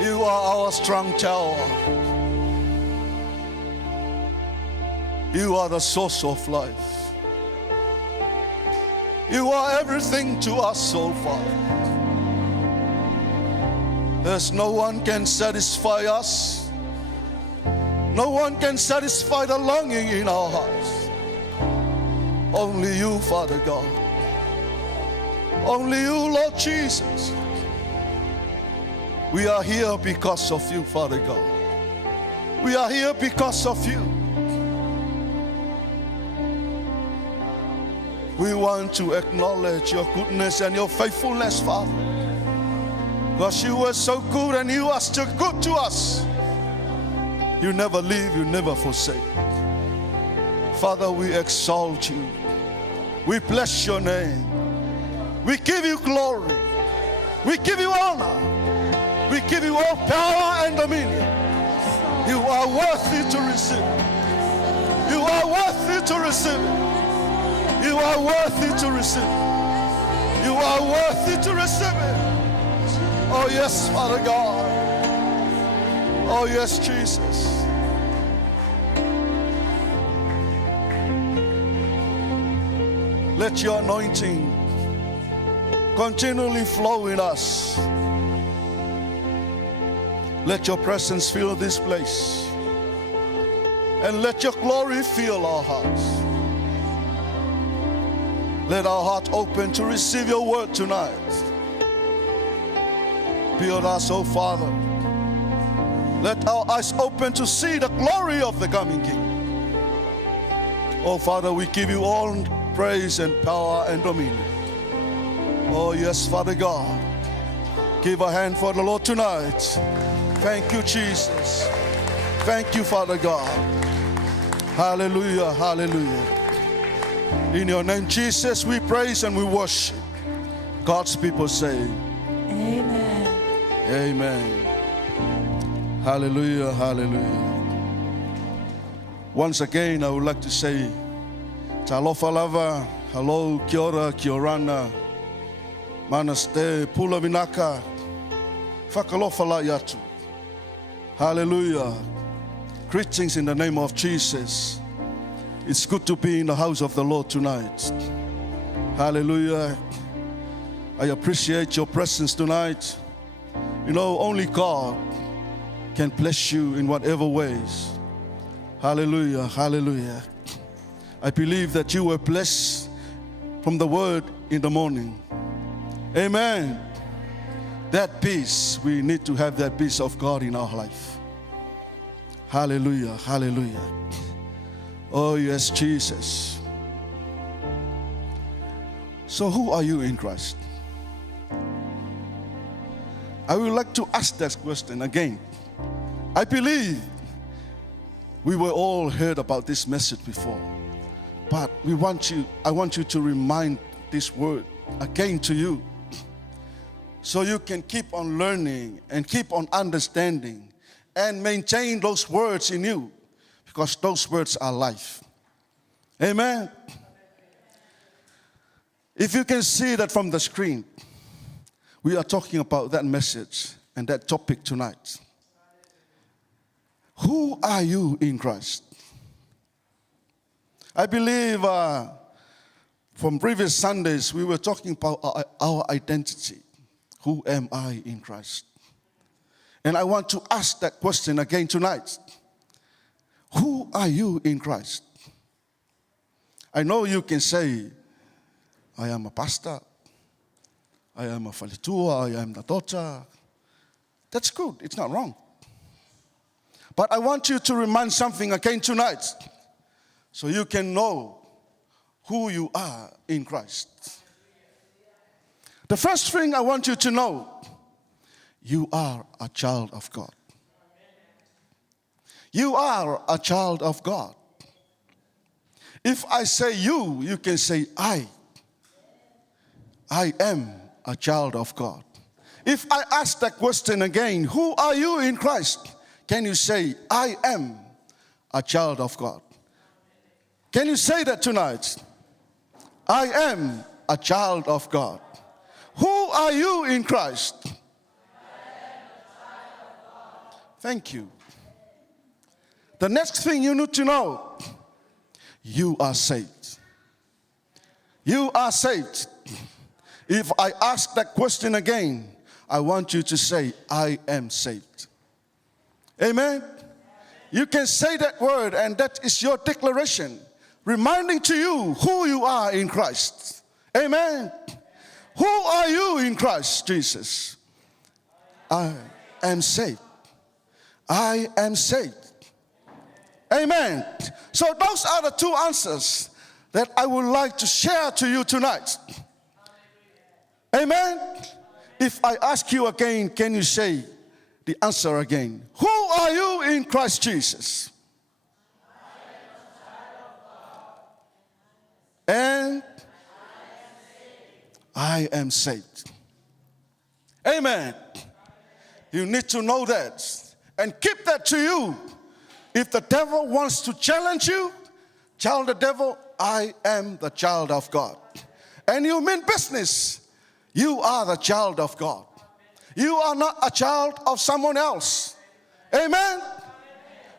You are our strong tower. You are the source of life. You are everything to us, oh Father. There's no one can satisfy us. No one can satisfy the longing in our hearts. Only you, Father God. Only you, Lord Jesus. We are here because of you, Father God. We are here because of you. We want to acknowledge your goodness and your faithfulness, Father. Because you were so good and you are still good to us. You never leave, you never forsake. Father, we exalt you. We bless your name. We give you glory. We give you honor. We give you all power and dominion. You are worthy to receive it. You are worthy to receive it. You are worthy to receive it. You are worthy to receive it. Oh yes, Father God. Oh yes, Jesus. Let your anointing continually flow in us. Let your presence fill this place. And let your glory fill our hearts. Let our heart open to receive your word tonight. Build us, oh Father. Let our eyes open to see the glory of the coming King. Oh Father, we give you all praise and power and dominion. Oh yes, Father God. Give a hand for the Lord tonight. Thank you, Jesus. Thank you, Father God. Hallelujah, hallelujah. In your name, Jesus, we praise and we worship. God's people say, Amen. Amen. Hallelujah, hallelujah. Once again, I would like to say, Talofa lava, hello, kia ora, kia orana, manaste, pula vinaka, whakalofa la yatu. Hallelujah. Greetings in the name of Jesus. It's good to be in the house of the Lord tonight. Hallelujah. I appreciate your presence tonight. You know, only God can bless you in whatever ways. Hallelujah, hallelujah. I believe that you were blessed from the word in the morning. Amen. That peace, we need to have that peace of God in our life. Hallelujah, hallelujah. Oh yes, Jesus. So who are you in Christ? I would like to ask that question again. I believe we were all heard about this message before, but I want you to remind this word again to you, so you can keep on learning and keep on understanding and maintain those words in you, because those words are life. Amen. If you can see that from the screen, we are talking about that message and that topic tonight. Who are you in Christ? I believe from previous Sundays we were talking about our identity. Who am I in Christ? And I want to ask that question again tonight. Who are you in Christ? I know you can say, I am a pastor, I am a falitua, I am the daughter. That's good, it's not wrong. But I want you to remind something again tonight, so you can know who you are in Christ. The first thing I want you to know, you are a child of God. You are a child of God. If I say you, you can say I. I am a child of God. If I ask that question again, who are you in Christ? Can you say, I am a child of God? Can you say that tonight? I am a child of God. Who are you in Christ? Thank you. The next thing you need to know, you are saved. You are saved. If I ask that question again, I want you to say, I am saved. Amen? You can say that word, and that is your declaration, reminding to you who you are in Christ. Amen? Who are you in Christ Jesus? I am saved. I am saved. Amen. So those are the two answers that I would like to share to you tonight. Amen. If I ask you again, can you say the answer again? Who are you in Christ Jesus? And I am saved. Amen. You need to know that and keep that to you. If the devil wants to challenge you, tell the devil, I am the child of God. And you mean business. You are the child of God. You are not a child of someone else. Amen?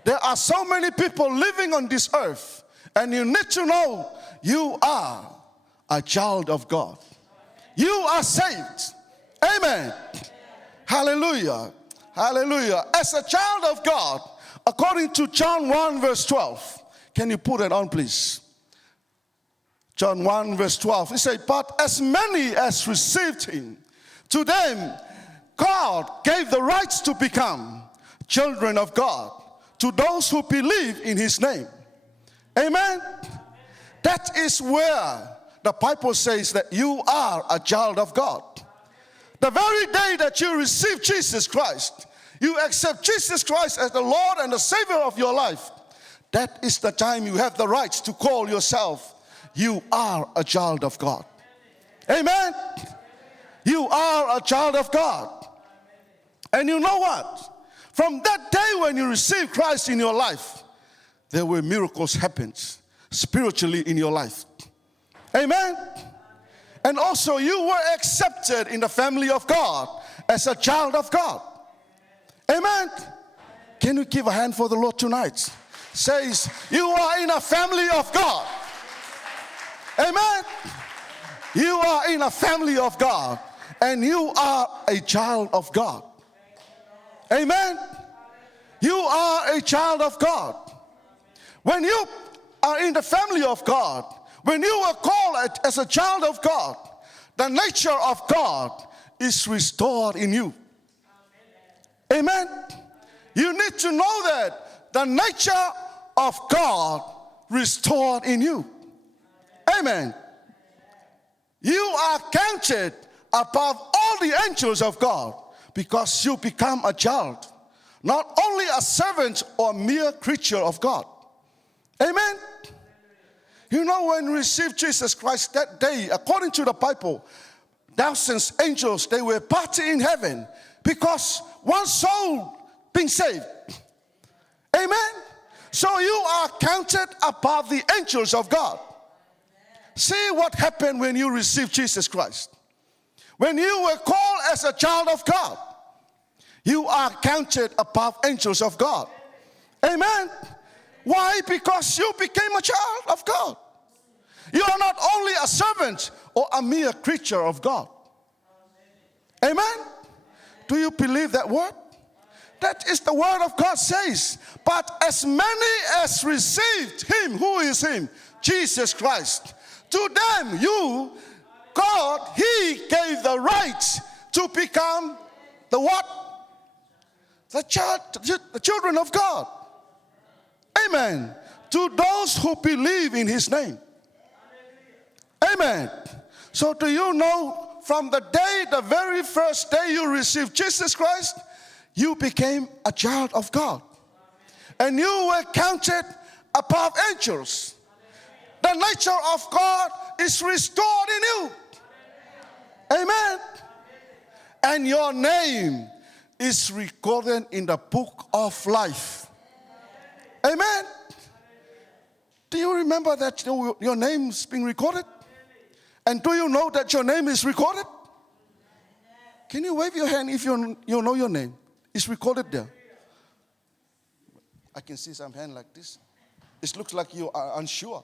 There are so many people living on this earth, and you need to know you are a child of God. You are saved. Amen. Hallelujah. Hallelujah. As a child of God, according to John 1 verse 12. Can you put it on, please? John 1 verse 12. He said, but as many as received him, to them God gave the rights to become children of God, to those who believe in his name. Amen? That is where the Bible says that you are a child of God. The very day that you receive Jesus Christ, you accept Jesus Christ as the Lord and the Savior of your life, that is the time you have the right to call yourself, you are a child of God. Amen? You are a child of God. And you know what? From that day when you receive Christ in your life, there were miracles happen spiritually in your life. Amen? And also you were accepted in the family of God as a child of God. Amen? Can you give a hand for the Lord tonight? Says, you are in a family of God. Amen? You are in a family of God, and you are a child of God. Amen? You are a child of God. When you are in the family of God, when you are called as a child of God, the nature of God is restored in you. Amen? You need to know that the nature of God restored in you. Amen. You are counted above all the angels of God because you become a child, not only a servant or mere creature of God. Amen. You know, when you receive Jesus Christ that day, according to the Bible, thousands of angels, they were partying in heaven because one soul being saved. Amen. So you are counted above the angels of God. See what happened when you received Jesus Christ. When you were called as a child of God, you are counted above angels of God. Amen. Why? Because you became a child of God. You are not only a servant or a mere creature of God. Amen. Do you believe that word? That is the word of God says. But as many as received him, who is him? Jesus Christ. To them, you, God, he gave the right to become the what? The children of God. Amen. To those who believe in his name. Amen. So do you know from the day, the very first day you received Jesus Christ, you became a child of God. And you were counted above angels. The nature of God is restored in you. Amen. And your name is recorded in the book of life. Amen. Do you remember that your name is being recorded? And do you know that your name is recorded? Can you wave your hand if you know your name? It's recorded there. I can see some hand like this. It looks like you are unsure.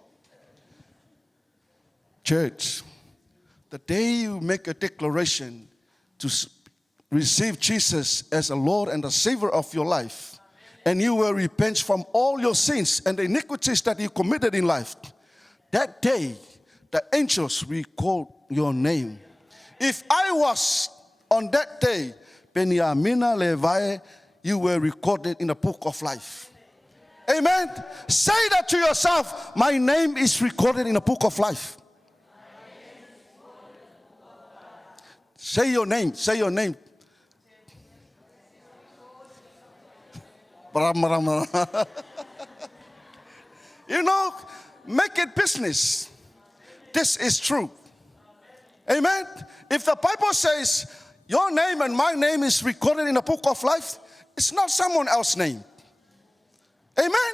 Church, the day you make a declaration to receive Jesus as a Lord and the Savior of your life, and you will repent from all your sins and the iniquities that you committed in life, that day, the angels will call your name. If I was on that day, Peniamina Levi, you were recorded in the book of life. Amen. Say that to yourself. My name is recorded in the book of life. Say your name. Say your name. You know, make it business. This is true. Amen. If the Bible says your name and my name is recorded in the book of life, it's not someone else's name. Amen.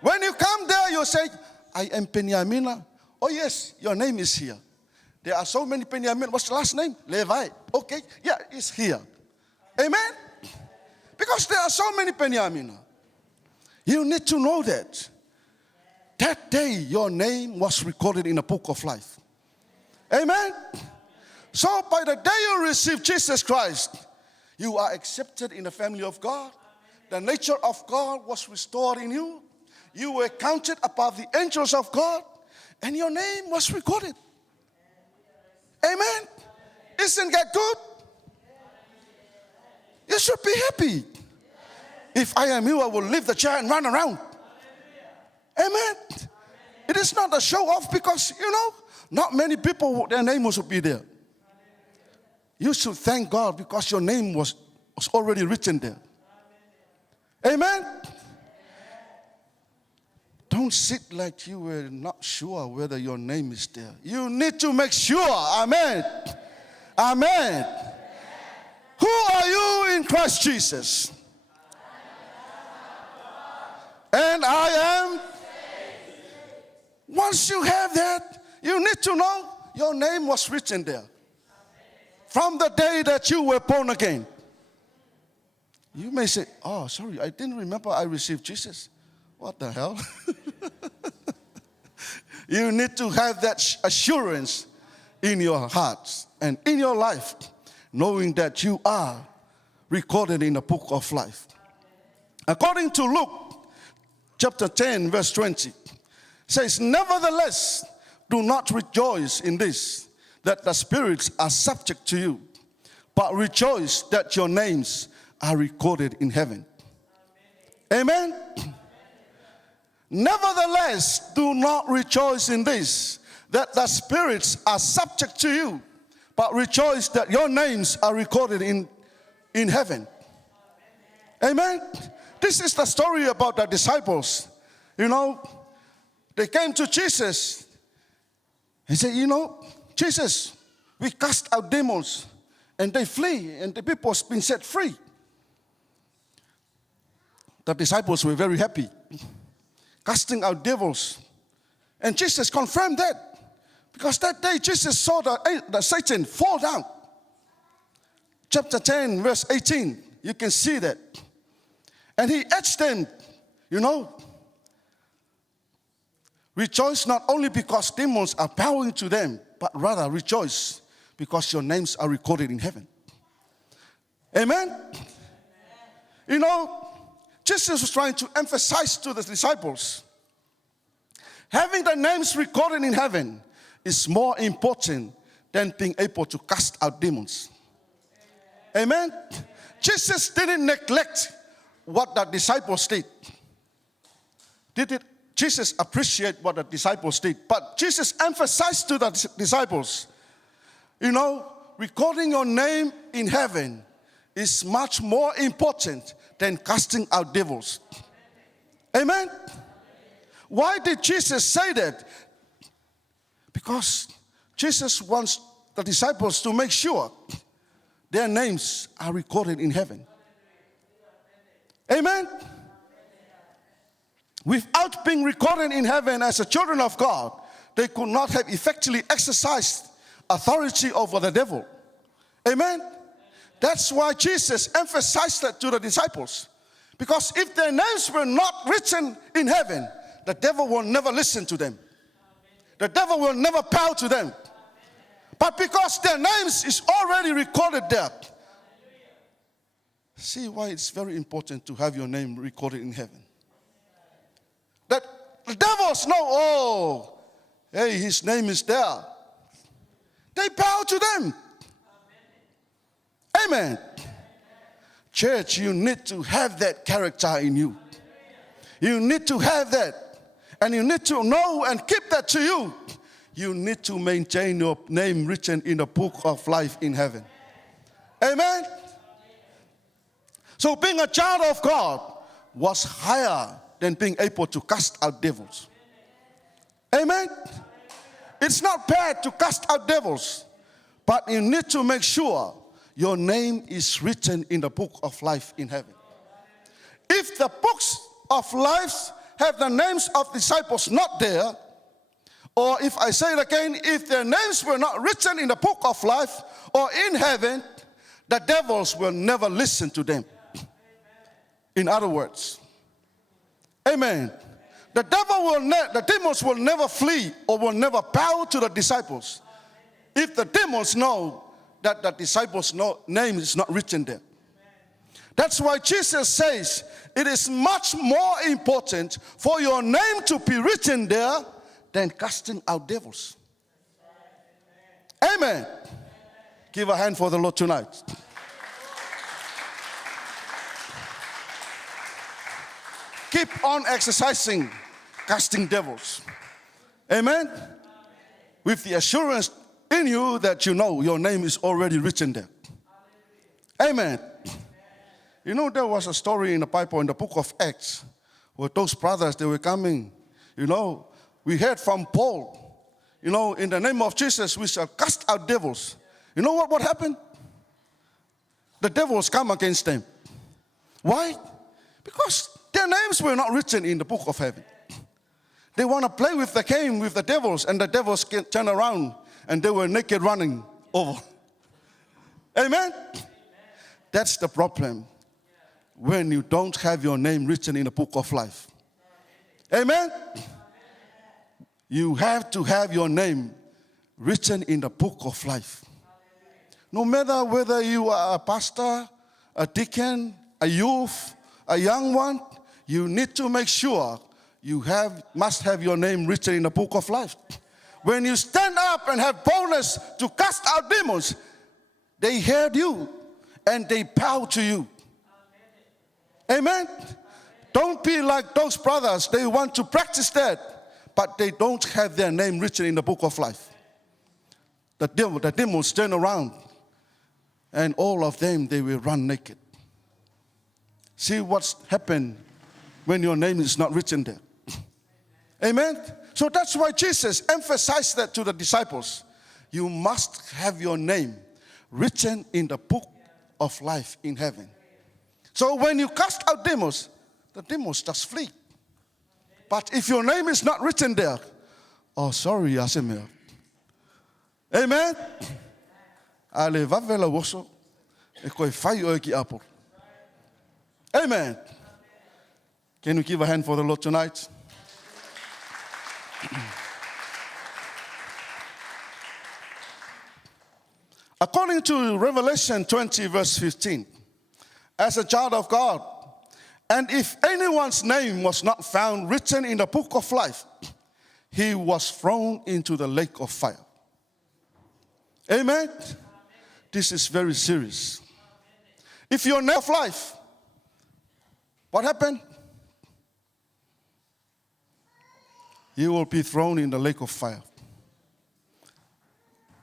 When you come there, you say, I am Peniamina. Oh yes, your name is here. There are so many Peniamina. What's the last name? Levi. Okay, yeah, it's here. Amen. Because there are so many Peniamina. You need to know that. That day, your name was recorded in the book of life. Amen. So by the day you receive Jesus Christ, you are accepted in the family of God. The nature of God was restored in you. You were counted above the angels of God, and your name was recorded. Amen. Isn't that good? You should be happy. If I am you, I will leave the chair and run around. Amen. It is not a show off because, not many people, their name should be there. You should thank God because your name was already written there. Amen. Don't sit like you were not sure whether your name is there. You need to make sure. Amen. Amen. Who are you in Christ Jesus? And I am. Once you have that, you need to know your name was written there. From the day that you were born again. You may say, oh, sorry, I didn't remember I received Jesus. What the hell? You need to have that assurance in your hearts and in your life, knowing that you are recorded in the book of life. According to Luke chapter 10, verse 20, says, nevertheless, do not rejoice in this, that the spirits are subject to you, but rejoice that your names are recorded in heaven. Amen. Nevertheless, do not rejoice in this, that the spirits are subject to you, but rejoice that your names are recorded in heaven. Amen. This is the story about the disciples. They came to Jesus and said, Jesus, we cast out demons and they flee and the people have been set free. The disciples were very happy, casting out devils. And Jesus confirmed that because that day Jesus saw the Satan fall down. Chapter 10, verse 18, you can see that. And he urged them, rejoice not only because demons are bowing to them, but rather rejoice because your names are recorded in heaven. Amen? Jesus was trying to emphasize to the disciples, having the names recorded in heaven is more important than being able to cast out demons. Amen? Jesus didn't neglect what the disciples did. Jesus appreciated what the disciples did, but Jesus emphasized to the disciples, recording your name in heaven is much more important than casting out devils. Amen? Why did Jesus say that? Because Jesus wants the disciples to make sure their names are recorded in heaven. Amen? Without being recorded in heaven as a children of God, they could not have effectively exercised authority over the devil. Amen? That's why Jesus emphasized that to the disciples. Because if their names were not written in heaven, the devil will never listen to them. The devil will never bow to them. But because their names is already recorded there. See why it's very important to have your name recorded in heaven. That the devils know, oh, hey, his name is there. They bow to them. Amen. Church, you need to have that character in you. You need to have that. And you need to know and keep that to you. You need to maintain your name written in the book of life in heaven. Amen. So being a child of God was higher than being able to cast out devils. Amen. It's not bad to cast out devils, but you need to make sure your name is written in the book of life in heaven. If the books of life have the names of disciples not there, or if I say it again, if their names were not written in the book of life or in heaven, the devils will never listen to them. In other words, amen. The demons will never flee or will never bow to the disciples if the demons know that the disciples' name is not written there. That's why Jesus says it is much more important for your name to be written there than casting out devils. Amen. Give a hand for the Lord tonight. Keep on exercising casting devils. Amen. With the assurance in you that you know your name is already written there. Amen. You know, there was a story in the Bible in the book of Acts where those brothers, they were coming. You know, we heard from Paul, you know, in the name of Jesus, we shall cast out devils. You know what happened? The devils come against them. Why? Because their names were not written in the book of heaven. They want to play with the game with the devils, and the devils can turn around and they were naked running over. Amen? That's the problem when you don't have your name written in the book of life. Amen? You have to have your name written in the book of life. No matter whether you are a pastor, a deacon, a youth, a young one, you need to make sure you must have your name written in the book of life. When you stand up and have boldness to cast out demons, they hear you and they bow to you. Amen? Don't be like those brothers. They want to practice that, but they don't have their name written in the book of life. The demons turn around, and all of them, they will run naked. See what's happened when your name is not written there. Amen? So that's why Jesus emphasized that to the disciples. You must have your name written in the book of life in heaven. So when you cast out demons, the demons just flee. But if your name is not written there, oh, sorry, Asemir. Amen? Ale vavela woso, e koe whai oe ki apor. Amen. Can we give a hand for the Lord tonight? According to Revelation 20, verse 15, as a child of God, and if anyone's name was not found written in the book of life, he was thrown into the lake of fire. Amen? This is very serious. If your name of life, what happened? You will be thrown in the lake of fire.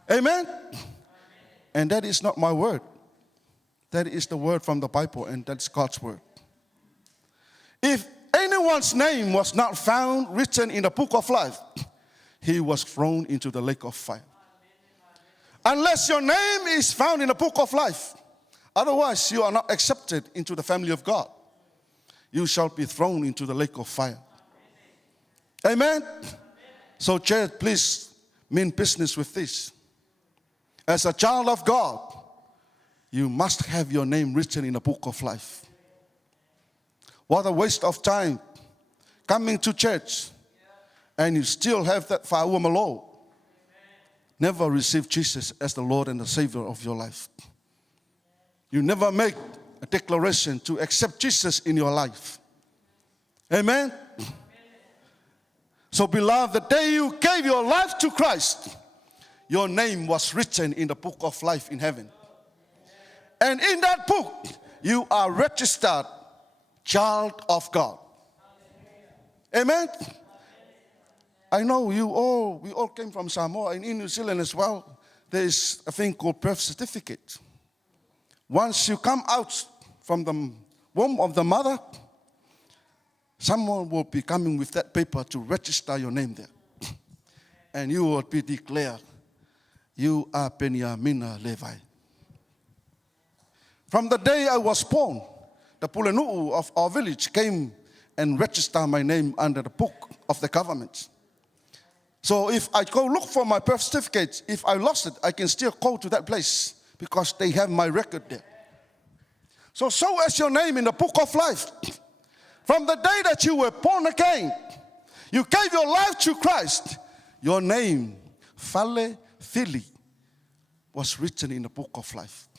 Amen? And that is not my word. That is the word from the Bible, and that's God's word. If anyone's name was not found written in the book of life, he was thrown into the lake of fire. Unless your name is found in the book of life, otherwise you are not accepted into the family of God. You shall be thrown into the lake of fire. Amen? So church, please mean business with this. As a child of God, you must have your name written in the book of life. What a waste of time coming to church and you still have that whāua. Never receive Jesus as the Lord and the Savior of your life. You never make a declaration to accept Jesus in your life. Amen? So beloved, the day you gave your life to Christ, your name was written in the book of life in heaven. And in that book, you are registered child of God. Amen? I know we all came from Samoa and in New Zealand as well. There is a thing called birth certificate. Once you come out from the womb of the mother, someone will be coming with that paper to register your name there. And you will be declared, you are Peniamina Levi. From the day I was born, the Pulenu'u of our village came and registered my name under the book of the government. So if I go look for my birth certificate, if I lost it, I can still go to that place because they have my record there. So as your name in the book of life. From the day that you were born again, you gave your life to Christ, your name, Fale Fili, was written in the book of life.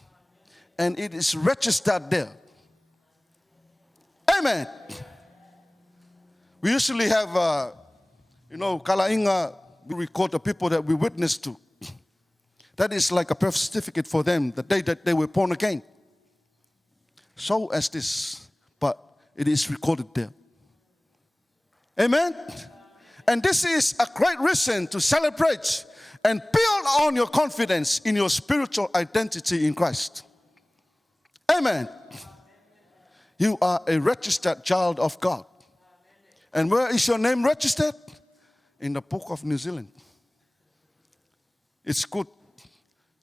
And it is registered there. Amen. We usually have, kalainga, we record the people that we witness to. That is like a birth certificate for them, the day that they were born again. So as this, but it is recorded there. Amen? And this is a great reason to celebrate and build on your confidence in your spiritual identity in Christ. Amen. You are a registered child of God. And where is your name registered? In the book of New Zealand. It's good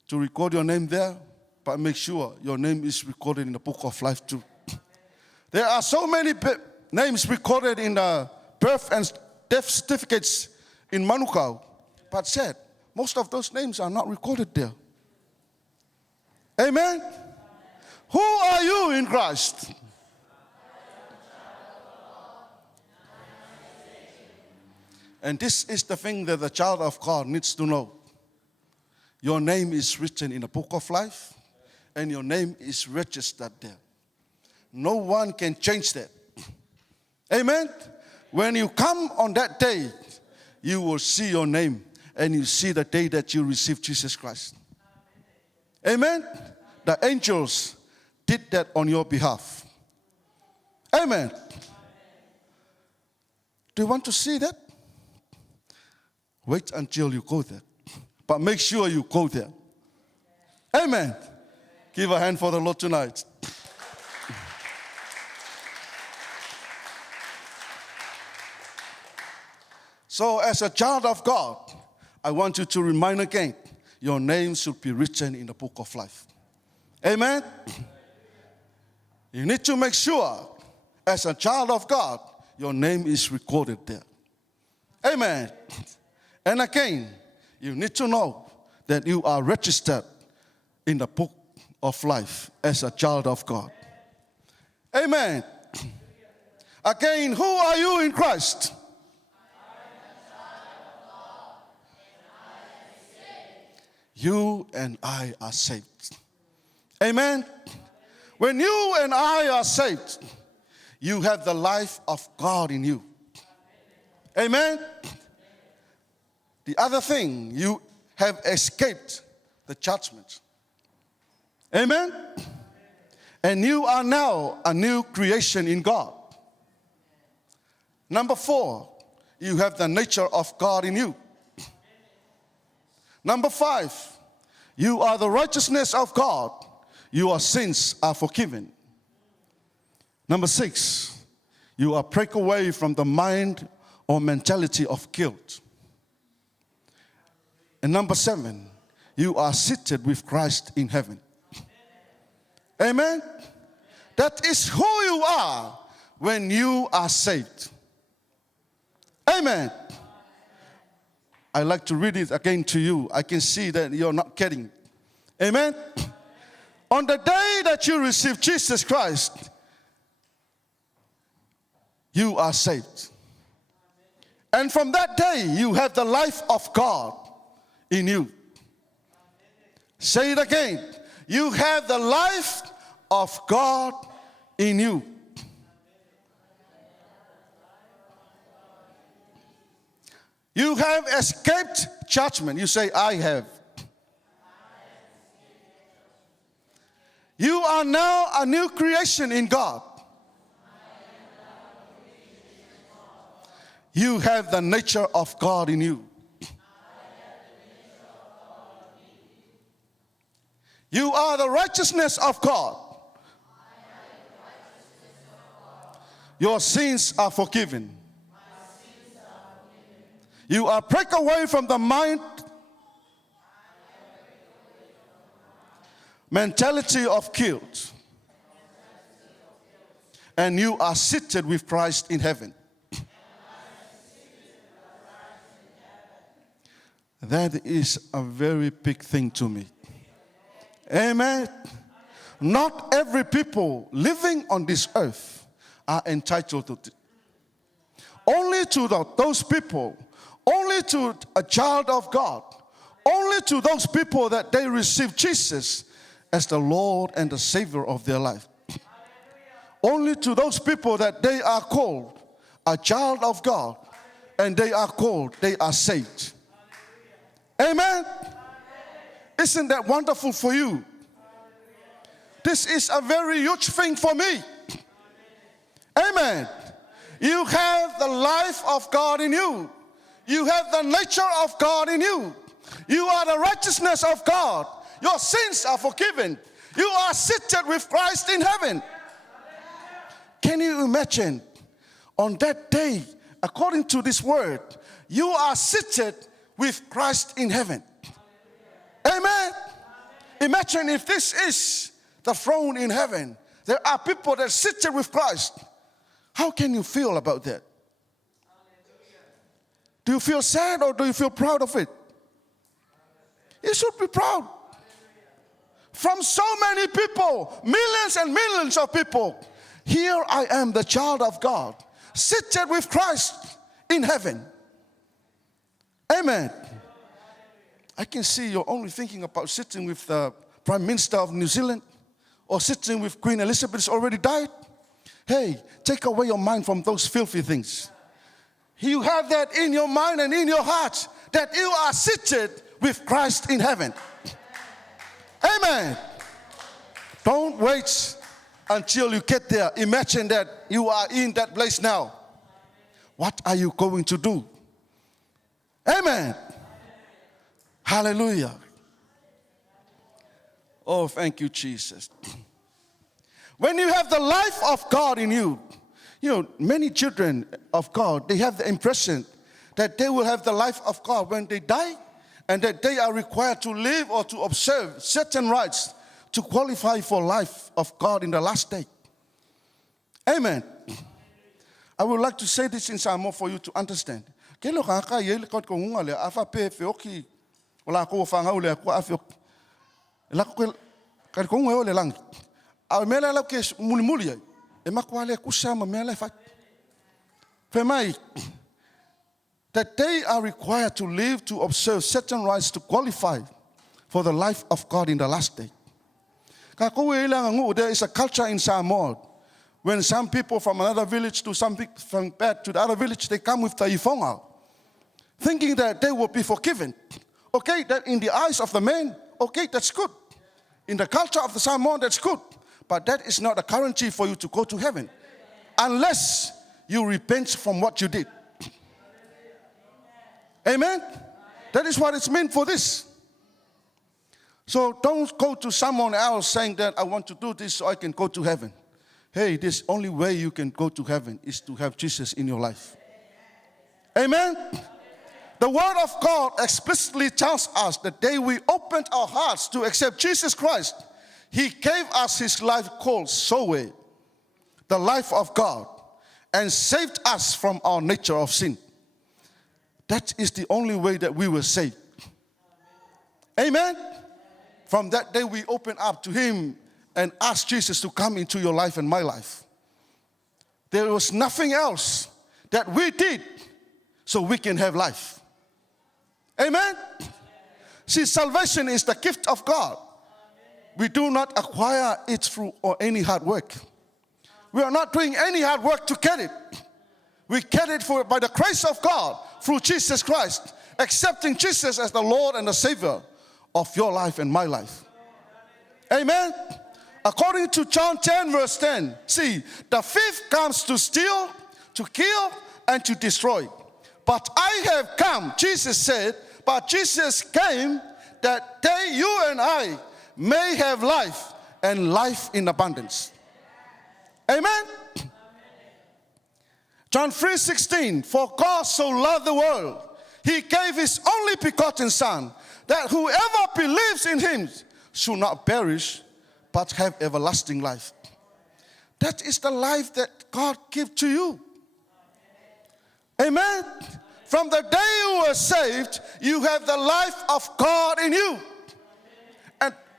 to record your name there, but make sure your name is recorded in the book of life too. There are so many names recorded in the birth and death certificates in Manukau, but said, most of those names are not recorded there. Amen? Who are you in Christ? And this is the thing that the child of God needs to know. Your name is written in the book of life, and your name is registered there. No one can change that. Amen? When you come on that day, you will see your name, and you see the day that you receive Jesus Christ. Amen? The angels did that on your behalf. Amen. Do you want to see that? Wait until you go there. But make sure you go there. Amen. Give a hand for the Lord tonight. So as a child of God, I want you to remind again, your name should be written in the book of life. Amen? You need to make sure, as a child of God, your name is recorded there. Amen. And again, you need to know that you are registered in the book of life as a child of God. Amen. Again, who are you in Christ? You and I are saved. Amen. When you and I are saved, you have the life of God in you. Amen. The other thing, you have escaped the judgment. Amen. And you are now a new creation in God. Number 4, you have the nature of God in you. Number 5, you are the righteousness of God. Your sins are forgiven. Number 6, you are break away from the mind or mentality of guilt. And number 7, you are seated with Christ in heaven. Amen? That is who you are when you are saved. Amen. I like to read it again to you. I can see that you're not getting. Amen. On the day that you receive Jesus Christ, you are saved. And from that day, you have the life of God in you. Say it again. You have the life of God in you. You have escaped judgment. You say, I have. You are now a new creation in God. You have the nature of God in you. You are the righteousness of God. Your sins are forgiven. You are break away from the mind mentality of guilt. And you are seated with Christ in heaven. That is a very big thing to me. Amen. Not every people living on this earth are entitled to it. Only to those people, only to a child of God, only to those people that they receive Jesus as the Lord and the Savior of their life. Only to those people that they are called a child of God and they are saved. Amen. Isn't that wonderful for you? This is a very huge thing for me. Amen. You have the life of God in you. You have the nature of God in you. You are the righteousness of God. Your sins are forgiven. You are seated with Christ in heaven. Can you imagine? On that day, according to this word, you are seated with Christ in heaven. Amen. Imagine if this is the throne in heaven. There are people that are seated with Christ. How can you feel about that? Do you feel sad or do you feel proud of it? You should be proud. From so many people, millions and millions of people, here I am, the child of God, seated with Christ in heaven. Amen. I can see you're only thinking about sitting with the Prime Minister of New Zealand or sitting with Queen Elizabeth who's already died. Hey, take away your mind from those filthy things. You have that in your mind and in your heart that you are seated with Christ in heaven. Amen. Don't wait until you get there. Imagine that you are in that place now. What are you going to do? Amen. Hallelujah. Oh, thank you, Jesus. When you have the life of God in you, many children of God, they have the impression that they will have the life of God when they die, and that they are required to live or to observe certain rites to qualify for life of God in the last day. Amen. I would like to say this in Samoa for you to understand. That they are required to live to observe certain rites to qualify for the life of God in the last day. There is a culture in Samoa when some people from another village to some people from back to the other village, they come with the ifonga, thinking that they will be forgiven. Okay, that in the eyes of the man, okay, that's good. In the culture of the Samoan, that's good. But that is not a guarantee for you to go to heaven unless you repent from what you did. Amen? That is what it's meant for this. So don't go to someone else saying that I want to do this so I can go to heaven. Hey, this only way you can go to heaven is to have Jesus in your life. Amen? The Word of God explicitly tells us that the day we opened our hearts to accept Jesus Christ, He gave us His life called Zoe, the life of God, and saved us from our nature of sin. That is the only way that we were saved. Amen? From that day we open up to Him and ask Jesus to come into your life and my life. There was nothing else that we did so we can have life. Amen? See, salvation is the gift of God. We do not acquire it through any hard work. We are not doing any hard work to get it. We get it by the grace of God through Jesus Christ, accepting Jesus as the Lord and the Savior of your life and my life. Amen? According to John 10 verse 10, see, the thief comes to steal, to kill, and to destroy. But I have come, Jesus said, but Jesus came that they, you and I, may have life and life in abundance. Amen? John 3:16, for God so loved the world, he gave his only begotten Son, that whoever believes in him should not perish, but have everlasting life. That is the life that God gives to you. Amen? From the day you were saved, you have the life of God in you.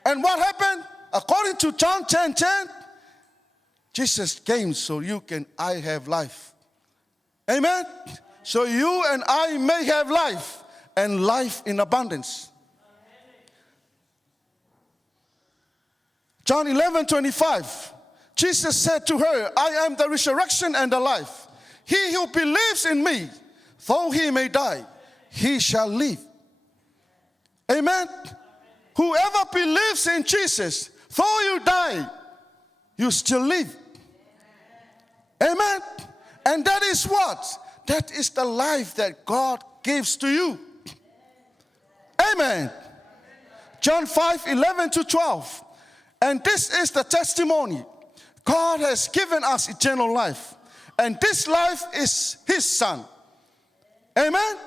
And what happened? According to John 10:10, Jesus came so I have life. Amen? So you and I may have life and life in abundance. John 11:25, Jesus said to her, I am the resurrection and the life. He who believes in me, though he may die, he shall live. Amen? Whoever believes in Jesus, though you die, you still live. Amen? And that is what? That is the life that God gives to you. Amen. John 5:11-12. And this is the testimony. God has given us eternal life. And this life is his Son. Amen.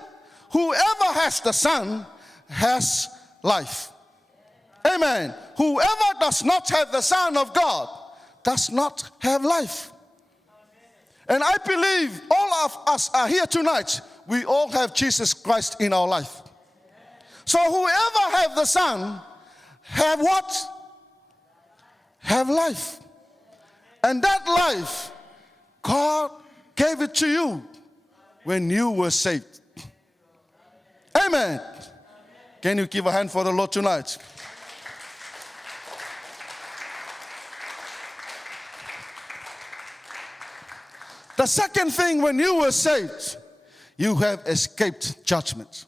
Whoever has the Son has life. Amen. Whoever does not have the Son of God does not have life. And I believe all of us are here tonight. We all have Jesus Christ in our life. So whoever have the Son have what? Have life. And that life, God gave it to you when you were saved. Amen. Can you give a hand for the Lord tonight? The second thing, when you were saved, you have escaped judgment.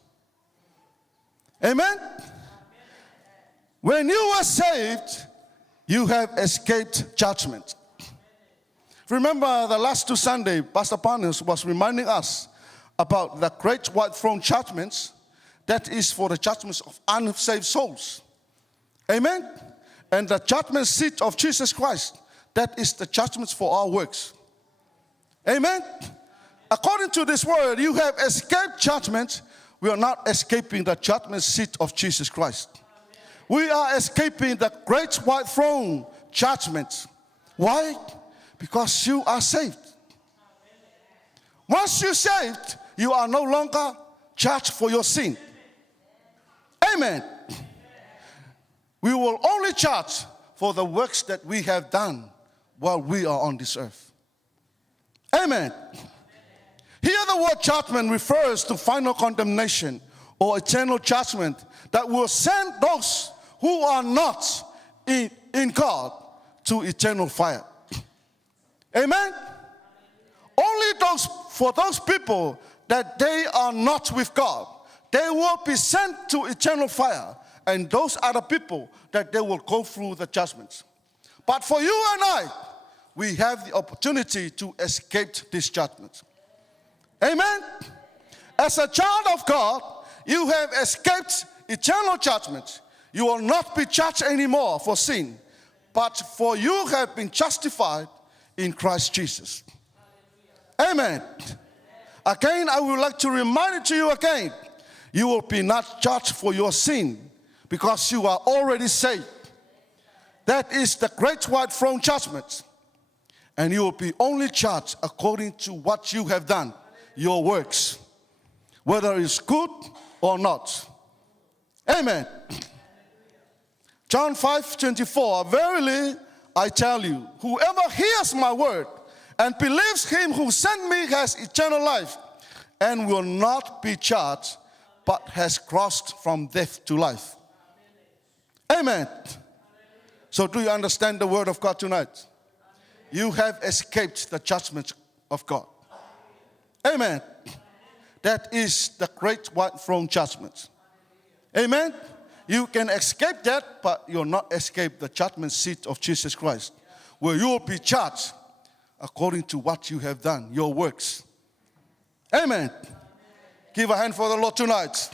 Amen? When you were saved, you have escaped judgment. Remember the last 2 Sundays, Pastor Panos was reminding us about the great white throne judgments. That is for the judgments of unsaved souls. Amen? And the judgment seat of Jesus Christ, that is the judgments for our works. Amen? According to this word, you have escaped judgment. We are not escaping the judgment seat of Jesus Christ. We are escaping the great white throne judgment. Why? Because you are saved. Once you're saved, you are no longer judged for your sin. Amen. We will only judge for the works that we have done while we are on this earth. Amen. Here the word judgment refers to final condemnation or eternal judgment that will send those who are not in God to eternal fire. Amen. Only for those people that they are not with God, they will be sent to eternal fire. And those are the people that they will go through the judgments. But for you and I, we have the opportunity to escape this judgment. Amen? As a child of God, you have escaped eternal judgment. You will not be judged anymore for sin, but for you have been justified in Christ Jesus. Amen. Again, I would like to remind it to you again. You will be not judged for your sin because you are already saved. That is the great white throne judgment. And you will be only judged according to what you have done, your works, whether it's good or not. Amen. John 5:24, verily I tell you, whoever hears my word and believes him who sent me has eternal life and will not be judged, but has crossed from death to life. Amen. So do you understand the word of God tonight? You have escaped the judgment of God. Amen. That is the great white throne judgment. Amen. You can escape that, but you'll not escape the judgment seat of Jesus Christ, where you will be judged according to what you have done, your works. Amen. Give a hand for the Lord tonight.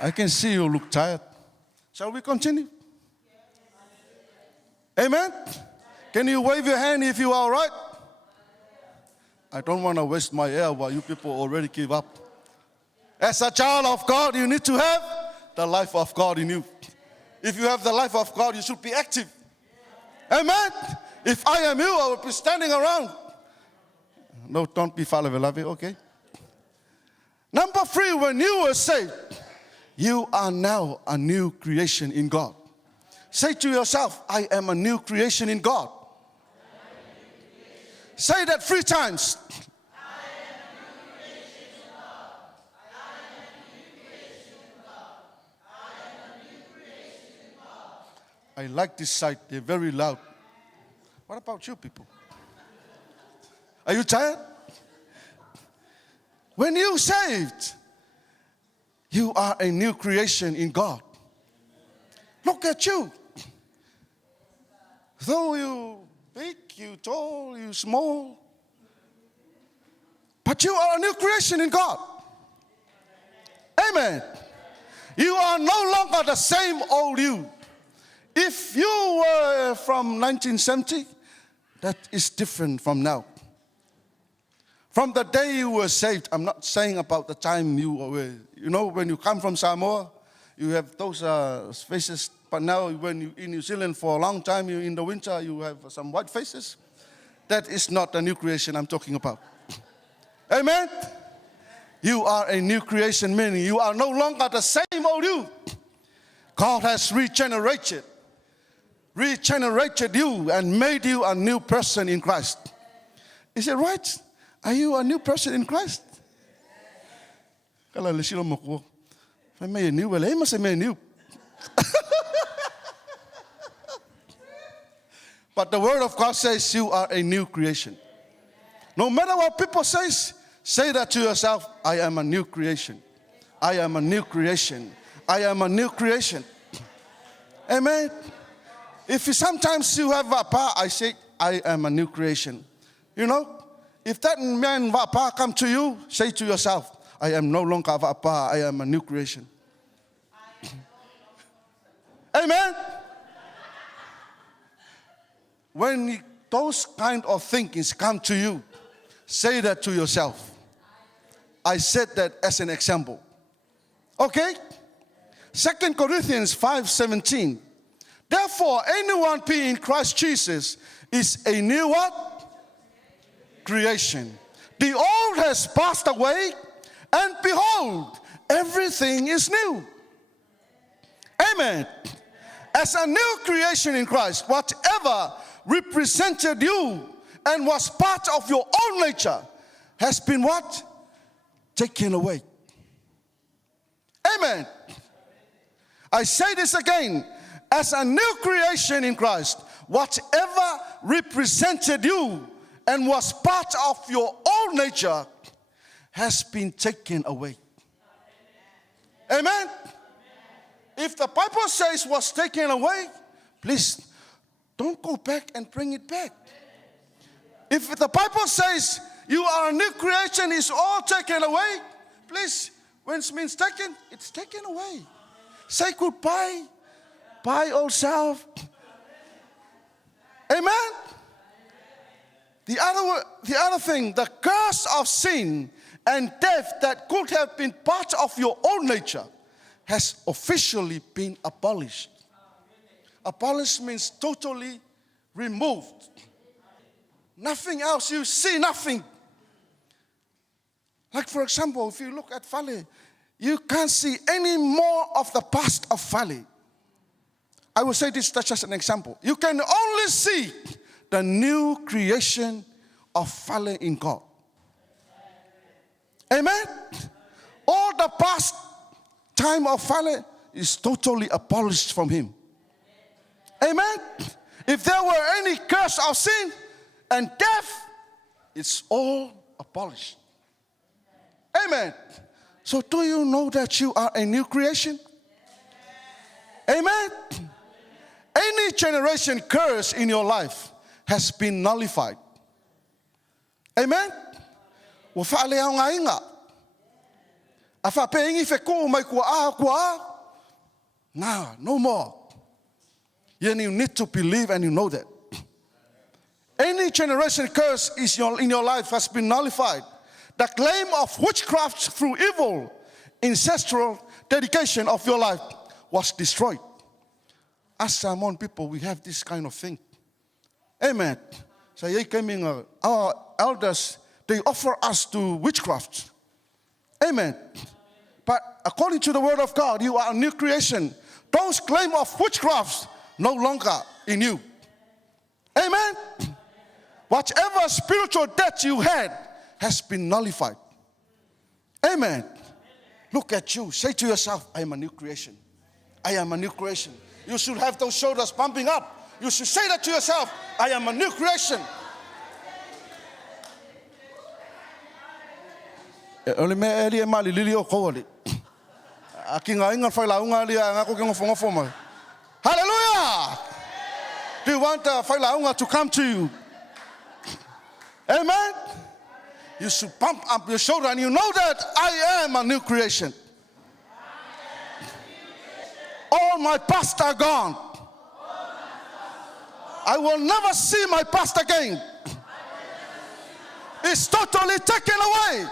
I can see you look tired. Shall we continue? Amen. Can you wave your hand if you are all right? I don't want to waste my air while you people already give up. As a child of God, you need to have the life of God in you. If you have the life of God, you should be active. Amen. If I am you, I will be standing around. No, don't be fallible, okay? Number 3, when you were saved, you are now a new creation in God. Say to yourself, I am a new creation in God. Say that 3 times. I like this side. They're very loud. What about you people? Are you tired? When you saved, you are a new creation in God. Look at you. Though you big, you tall, you small, but you are a new creation in God. Amen. You are no longer the same old you. If you were from 1970, that is different from now. From the day you were saved, I'm not saying about the time you were, when you come from Samoa, you have those faces, but now when you're in New Zealand for a long time, you in the winter, you have some white faces. That is not the new creation I'm talking about. Amen? You are a new creation, meaning you are no longer the same old you. God has regenerated you and made you a new person in Christ. Is it right? Are you a new person in Christ? Kalau sila mo ko, may new, wala mas may new. But the word of God says you are a new creation. No matter what people say that to yourself, I am a new creation. I am a new creation. I am a new creation. Amen. If sometimes you have Vapa, I say, I am a new creation. If that man Vapa come to you, say to yourself, I am no longer Vapa, I am a new creation. Amen. When those kind of thinkings come to you, say that to yourself. I said that as an example. Okay? 2 Corinthians 5:17. Therefore, anyone being in Christ Jesus is a new what? Creation. The old has passed away, and behold, everything is new. Amen. As a new creation in Christ, whatever represented you and was part of your own nature has been what? Taken away. Amen. I say this again. As a new creation in Christ, whatever represented you and was part of your own nature has been taken away. Amen. If the Bible says was taken away, please don't go back and bring it back. If the Bible says you are a new creation, is all taken away, please, when it means taken, it's taken away. Say goodbye. Bye, old self. Amen. The other thing, the curse of sin and death that could have been part of your own nature has officially been abolished. Abolished means totally removed. Nothing else, you see nothing. Like for example, if you look at Valley, you can't see any more of the past of Valley. I will say this just as an example. You can only see the new creation of Fale in God. Amen? All the past time of Fale is totally abolished from him. Amen? If there were any curse of sin and death, it's all abolished. Amen. So do you know that you are a new creation? Amen. Any generation curse in your life has been nullified. Amen. Wafale au ngainga. Afa peingi feko mai kua. Nah, no more. You need to believe and you know that. Any generation curse in your life has been nullified. The claim of witchcraft through evil, ancestral dedication of your life was destroyed. As Samoan people, we have this kind of thing. Amen. So our elders, they offer us to witchcraft. Amen. But according to the word of God, you are a new creation. Those claim of witchcraft no longer in you. Amen. Whatever spiritual debt you had has been nullified. Amen. Look at you. Say to yourself, I am a new creation. I am a new creation. You should have those shoulders pumping up. You should say that to yourself, I am a new creation. Hallelujah. Do you want the whailaunga to come to you? Amen. You should pump up your shoulder and you know that I am a new creation. All my past are gone. I will never see my past again. It's totally taken away.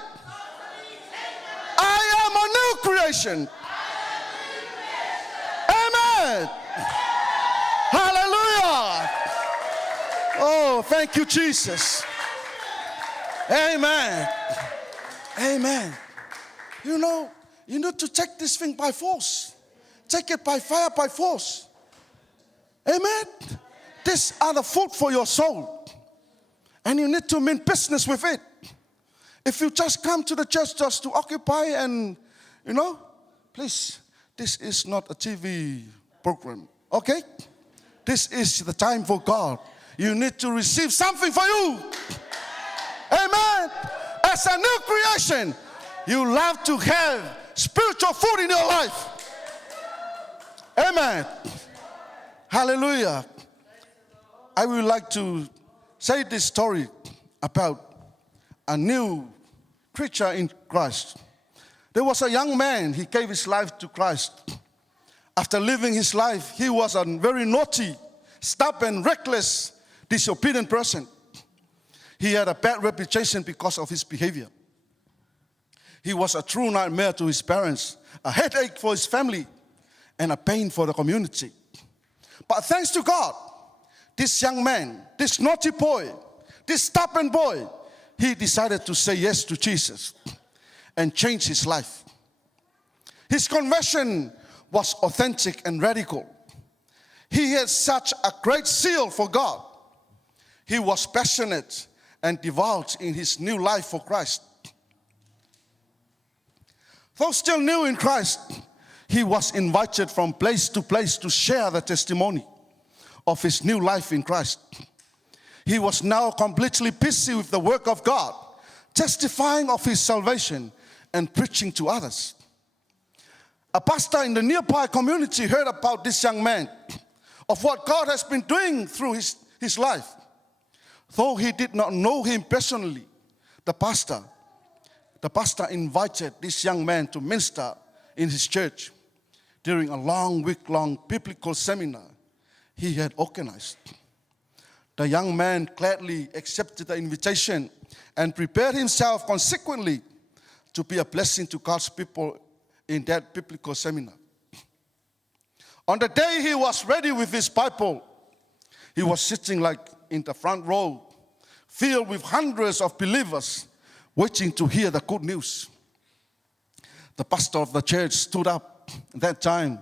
I am a new creation. Amen. Hallelujah. Oh, thank you, Jesus. Amen. Amen. You know, you need to take this thing by force. Take it by fire, by force. Amen. These are the food for your soul. And you need to mean business with it. If you just come to the church just to occupy and, please, this is not a TV program, okay? This is the time for God. You need to receive something for you. Amen. As a new creation, you love to have spiritual food in your life. Amen. Hallelujah. I would like to say this story about a new creature in Christ. There was a young man, he gave his life to Christ. After living his life, he was a very naughty, stubborn, reckless, disobedient person. He had a bad reputation because of his behavior. He was a true nightmare to his parents, a headache for his family, and a pain for the community. But thanks to God, this young man, this naughty boy, this stubborn boy, he decided to say yes to Jesus and change his life. His conversion was authentic and radical. He had such a great zeal for God. He was passionate and devout in his new life for Christ. Though still new in Christ, he was invited from place to place to share the testimony of his new life in Christ. He was now completely busy with the work of God, testifying of his salvation and preaching to others. A pastor in the nearby community heard about this young man, of what God has been doing through his life. Though he did not know him personally, the pastor invited this young man to minister in his church during a week-long biblical seminar he had organized. The young man gladly accepted the invitation and prepared himself consequently to be a blessing to God's people in that biblical seminar. On the day he was ready with his Bible, he was sitting in the front row, filled with hundreds of believers waiting to hear the good news. The pastor of the church stood up. At that time,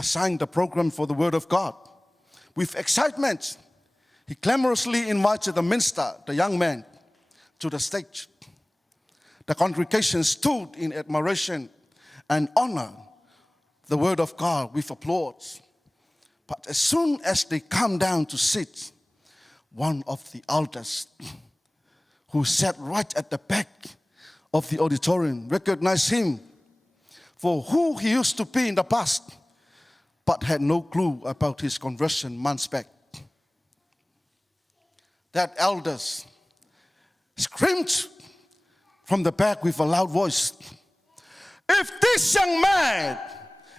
assigned the program for the Word of God. With excitement, he clamorously invited the minister, the young man, to the stage. The congregation stood in admiration and honor the Word of God with applause. But as soon as they come down to sit, one of the elders who sat right at the back of the auditorium recognized him for who he used to be in the past, but had no clue about his conversion months back. That elder screamed from the back with a loud voice, "If this young man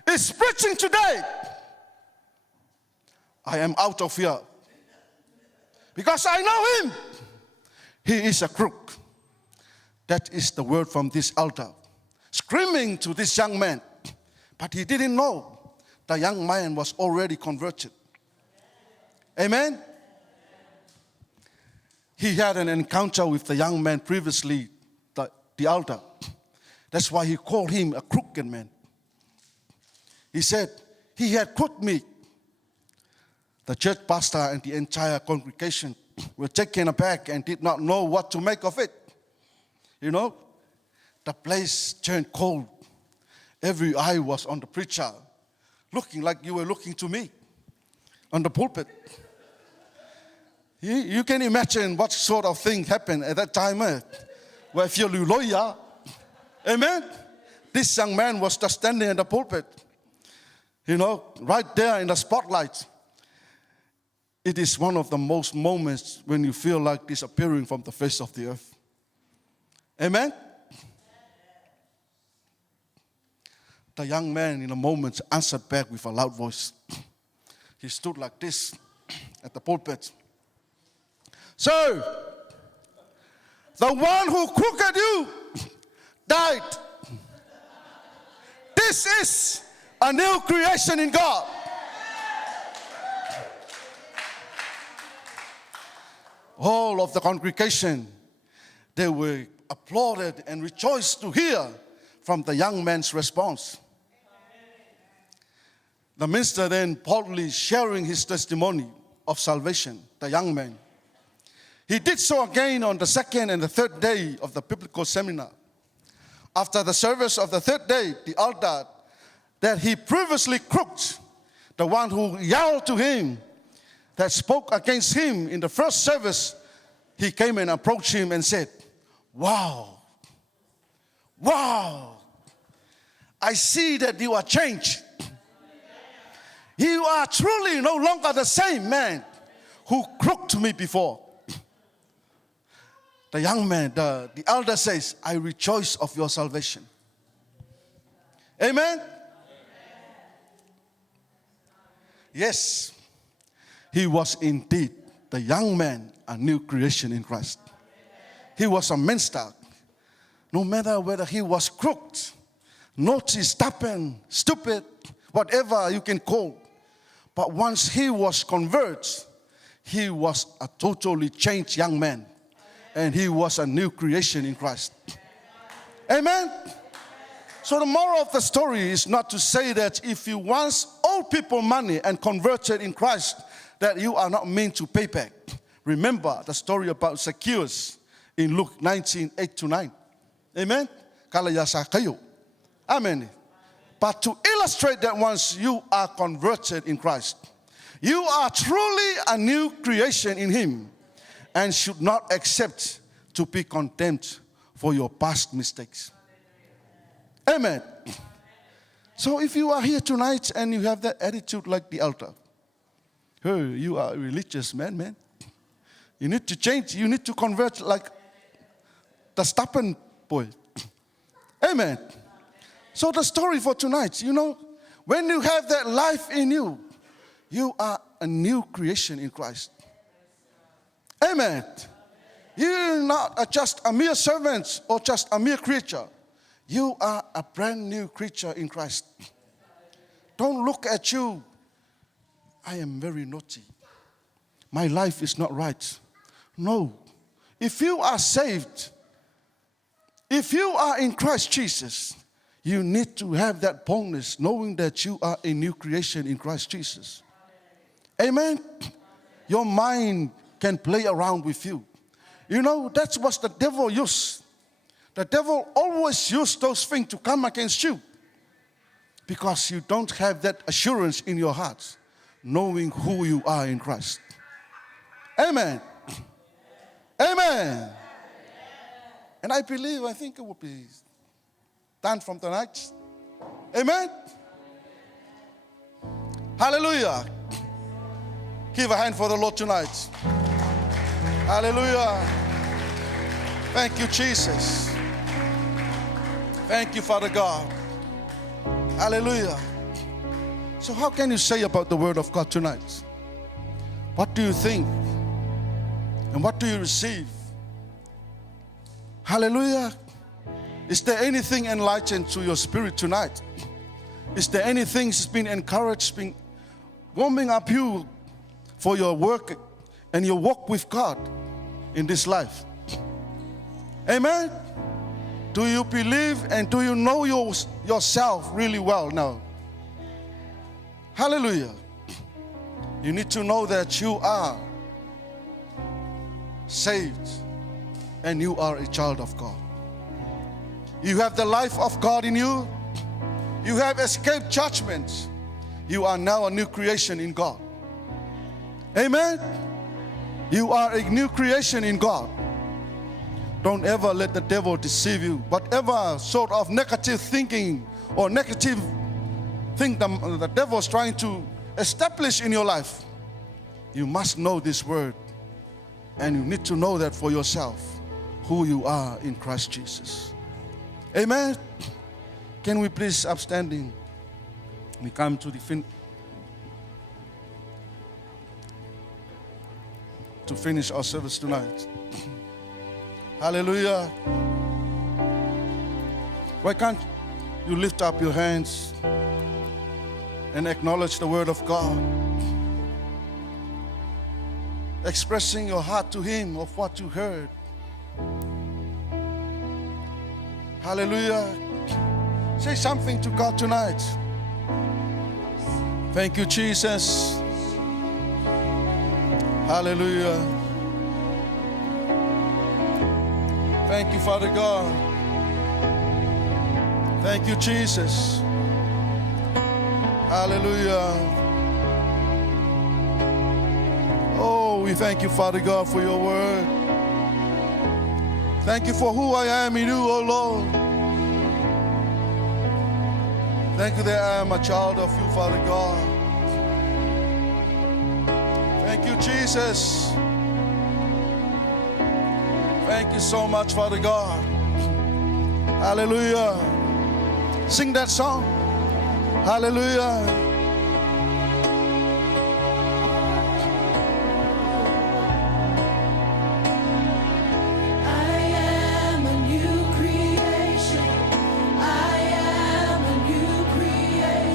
is preaching today, I am out of here. Because I know him. He is a crook." That is the word from this elder, screaming to this young man. But he didn't know the young man was already converted. Amen? He had an encounter with the young man previously, the elder. That's why he called him a crooked man. He said, "He had crooked me." The church pastor and the entire congregation were taken aback and did not know what to make of it. You know, the place turned cold. Every eye was on the preacher, looking like you were looking to me on the pulpit. You can imagine what sort of thing happened at that time. Where if you're lawyer, amen? This young man was just standing in the pulpit, you know, right there in the spotlight. It is one of the most moments when you feel like disappearing from the face of the earth. Amen? The young man in a moment answered back with a loud voice. He stood like this at the pulpit. "Sir, the one who crooked you died. This is a new creation in God." All of the congregation, they were applauded and rejoiced to hear from the young man's response. The minister then boldly sharing his testimony of salvation, the young man. He did so again on the second and the third day of the biblical seminar. After the service of the third day, the elder that he previously crooked, the one who yelled to him, that spoke against him in the first service, he came and approached him and said, wow, I see that you are changed. You are truly no longer the same man who crooked me before. The young man, the elder says, I rejoice of your salvation. Amen? Yes, he was indeed the young man, a new creation in Christ. He was a minister. No matter whether he was crooked, naughty, stupid, whatever you can call. But once he was converted, he was a totally changed young man. And he was a new creation in Christ. Amen? So the moral of the story is not to say that if you once owed people money and converted in Christ, that you are not meant to pay back. Remember the story about Zacchaeus in Luke 19:8-9. Amen? Kalaya kayo. Amen. But to illustrate that once you are converted in Christ, you are truly a new creation in Him and should not accept to be condemned for your past mistakes. Amen. So if you are here tonight and you have that attitude like the elder, hey, you are a religious man. You need to change. You need to convert like the stubborn boy. Amen. So the story for tonight, when you have that life in you, you are a new creation in Christ. Amen. You're not just a mere servant or just a mere creature. You are a brand new creature in Christ. Don't look at you. I am very naughty. My life is not right. No. If you are saved, if you are in Christ Jesus, You need to have that boldness, knowing that you are a new creation in Christ Jesus. Amen? Your mind can play around with you. You know, that's what the devil uses. The devil always uses those things to come against you because you don't have that assurance in your heart, knowing who you are in Christ. Amen. Amen. And I think it will be done from tonight. Amen. Hallelujah. Give a hand for the Lord tonight. Hallelujah. Thank you, Jesus. Thank you, Father God. Hallelujah. So how can you say about the Word of God tonight? What do you think? And what do you receive? Hallelujah. Is there anything enlightened to your spirit tonight? Is there anything that's been encouraged, been warming up you for your work and your walk with God in this life? Amen? Do you believe and do you know yourself really well now? Hallelujah. You need to know that you are saved and you are a child of God. You have the life of God in you. You have escaped judgment. You are now a new creation in God. Amen? You are a new creation in God. Don't ever let the devil deceive you. Whatever sort of negative thinking or negative thing the devil is trying to establish in your life, you must know this word. And you need to know that for yourself, who you are in Christ Jesus. Amen. Can we please upstanding? We come to to finish our service tonight. Hallelujah. Why can't you lift up your hands and acknowledge the word of God? Expressing your heart to Him of what you heard. Hallelujah. Say something to God tonight. Thank you, Jesus. Hallelujah. Thank you, Father God. Thank you, Jesus. Hallelujah. Oh, we thank you, Father God, for your word. Thank you for who I am in you, oh Lord. Thank you that I am a child of you, Father God. Thank you, Jesus. Thank you so much, Father God. Hallelujah. Sing that song. Hallelujah.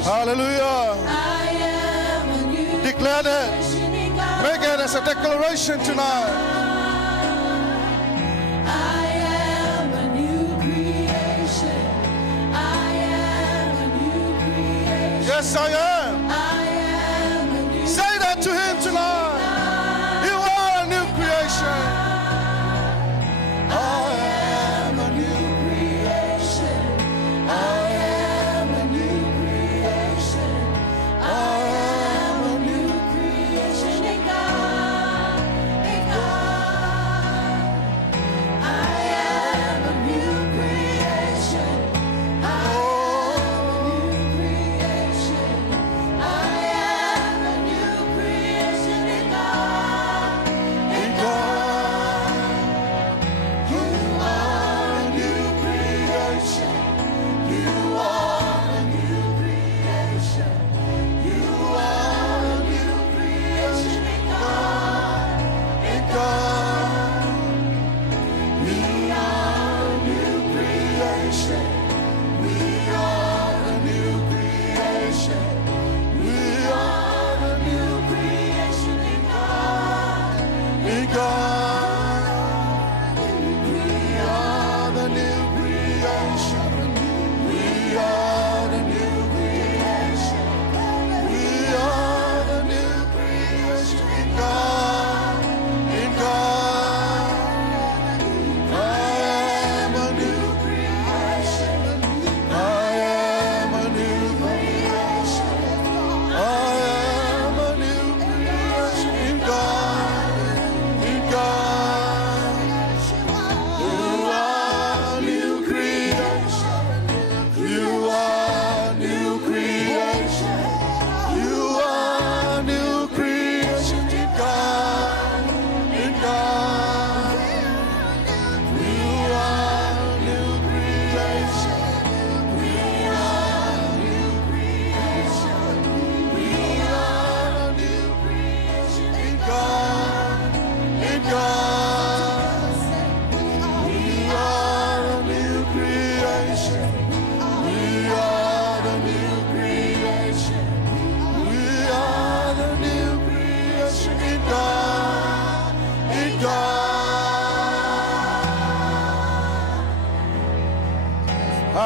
Hallelujah. I am a new Declare that. Make it as a declaration tonight. I am a new creation. I am a new creation. Yes, I am. I am a new Say that to Him tonight. You are a new creation. I am a new creation. I am a new creation. I am a new creation in God. In God. I am a new creation. I am a new creation.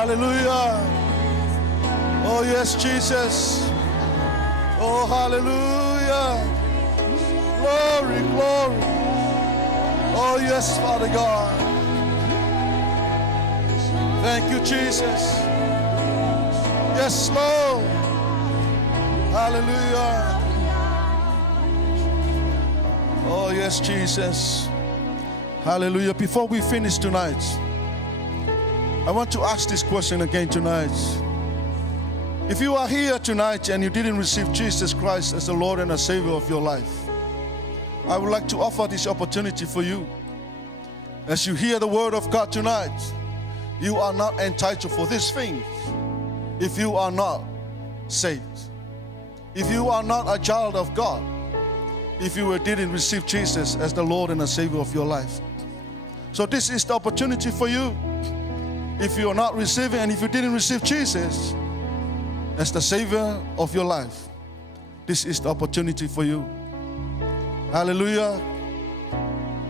Hallelujah. Oh, yes, Jesus. Oh, hallelujah. Glory, glory. Oh, yes, Father God. Thank you, Jesus. Yes, Lord. Hallelujah. Oh, yes, Jesus. Hallelujah. Before we finish tonight, I want to ask this question again tonight. If you are here tonight and you didn't receive Jesus Christ as the Lord and the Savior of your life, I would like to offer this opportunity for you. As you hear the word of God tonight, you are not entitled for these things if you are not saved. If you are not a child of God, if you didn't receive Jesus as the Lord and the Savior of your life. So this is the opportunity for you. If you are not receiving and if you didn't receive Jesus as the Savior of your life, this is the opportunity for you. Hallelujah.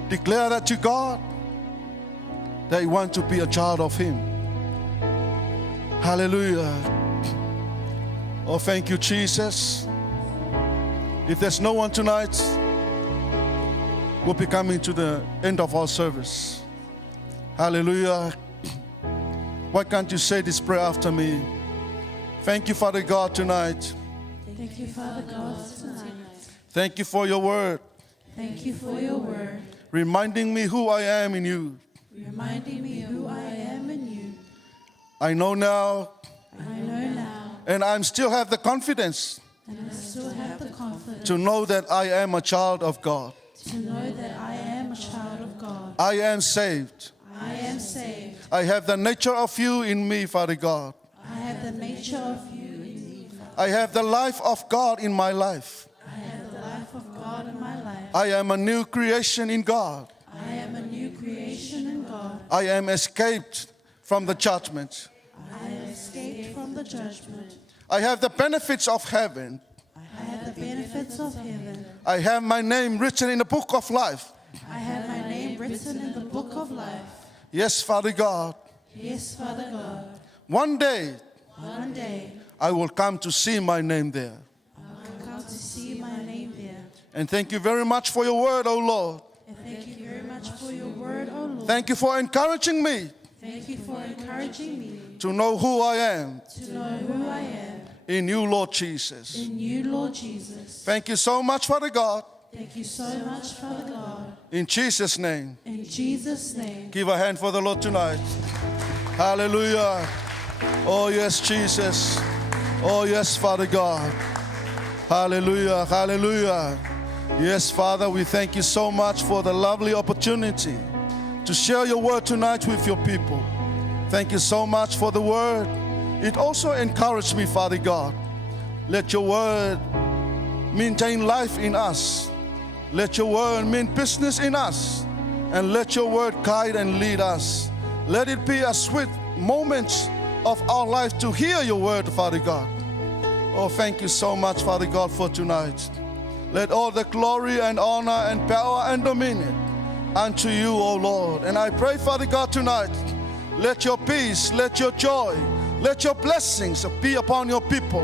Declare that to God, that you want to be a child of Him. Hallelujah. Oh, thank you, Jesus. If there's no one tonight, we'll be coming to the end of our service. Hallelujah. Why can't you say this prayer after me? Thank you, Father God, tonight. Thank you, Father God, tonight. Thank you for your word, Thank you for your word, reminding me who I am in you. reminding me who I am in you. I know now, I know now, and I still have the confidence and I still have the confidence to know that I am a child of God. to know that I am a child of God. I am saved. I am saved. I have the nature of you in me, Father God. I have the nature of you in me. I have the life of God in my life. I have the life of God in my life. I am a new creation in God. I am a new creation in God. I am escaped from the judgment. I have escaped from the judgment. I have the benefits of heaven. I have the benefits of heaven. I have my name written in the book of life. I have my name written in the book of life. Yes, Father God. Yes, Father God. One day, One day, I will come to see my name there. I will come to see my name there. And thank you very much for your word, O Lord. And thank you very much for your word, O Lord. Thank you for encouraging me Thank you for encouraging me to know who I am to know who I am in you, Lord Jesus. in you, Lord Jesus. Thank you so much, Father God. Thank you so much, Father God. In Jesus' name. In Jesus' name. Give a hand for the Lord tonight. Hallelujah. Oh, yes, Jesus. Oh, yes, Father God. Hallelujah. Hallelujah. Yes, Father, we thank you so much for the lovely opportunity to share your word tonight with your people. Thank you so much for the word. It also encouraged me, Father God. Let your word maintain life in us. Let your word mean business in us. And let your word guide and lead us. Let it be a sweet moment of our life to hear your word, Father God. Oh, thank you so much, Father God, for tonight. Let all the glory and honor and power and dominion unto you, O Lord. And I pray, Father God, tonight, let your peace, let your joy, let your blessings be upon your people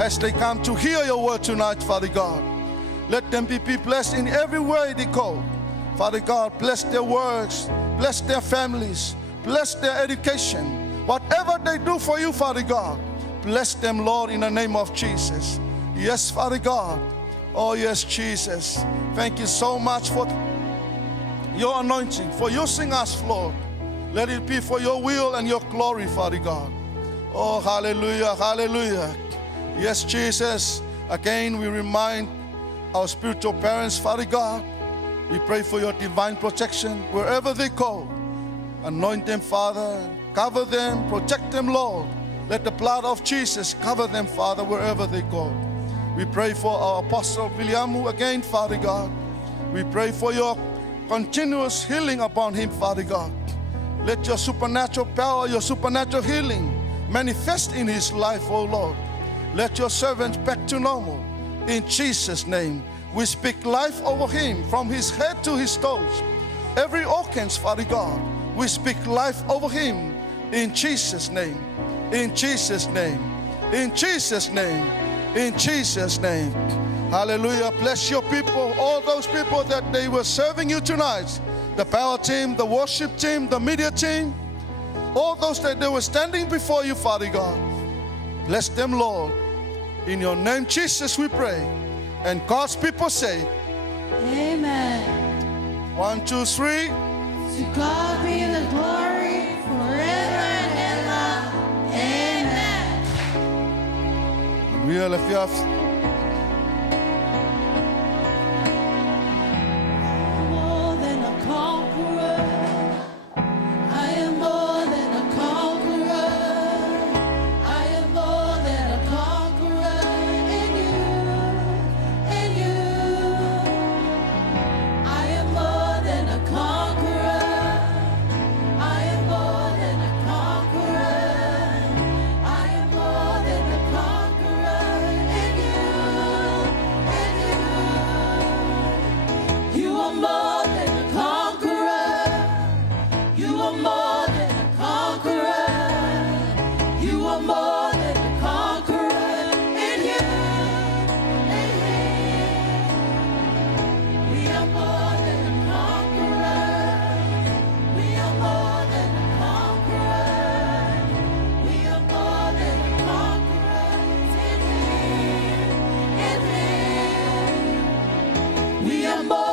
as they come to hear your word tonight, Father God. Let them be blessed in every way they go. Father God, bless their works, bless their families, bless their education. Whatever they do for you, Father God, bless them, Lord, in the name of Jesus. Yes, Father God. Oh, yes, Jesus. Thank you so much for your anointing, for using us, Lord. Let it be for your will and your glory, Father God. Oh, hallelujah, hallelujah. Yes, Jesus. Again, we remind our spiritual parents, Father God. We pray for your divine protection wherever they go. Anoint them, Father. Cover them, protect them, Lord. Let the blood of Jesus cover them, Father, wherever they go. We pray for our Apostle William again, Father God. We pray for your continuous healing upon him, Father God. Let your supernatural power, your supernatural healing manifest in his life, oh Lord. Let your servant back to normal. In Jesus' name, we speak life over him from his head to his toes. Every organs, Father God, we speak life over him in Jesus' name. In Jesus' name. In Jesus' name. In Jesus' name. Hallelujah. Bless your people, all those people that they were serving you tonight. The power team, the worship team, the media team, all those that they were standing before you, Father God. Bless them, Lord. In your name, Jesus, we pray. And God's people say, Amen. 1, 2, 3. To God be the glory forever and ever. Amen. And we are, if you have More than a conqueror. I am more than a conqueror. I am more than a conqueror in you, in you. I am more than a conqueror. I am more than a conqueror. I am more than a conqueror in you, in you. You are more than a conqueror. You are more than a conqueror. You are more than a conqueror in you, in him. We are more than a conqueror. We are more than a conqueror. We are more than a conqueror in him, in him. We are more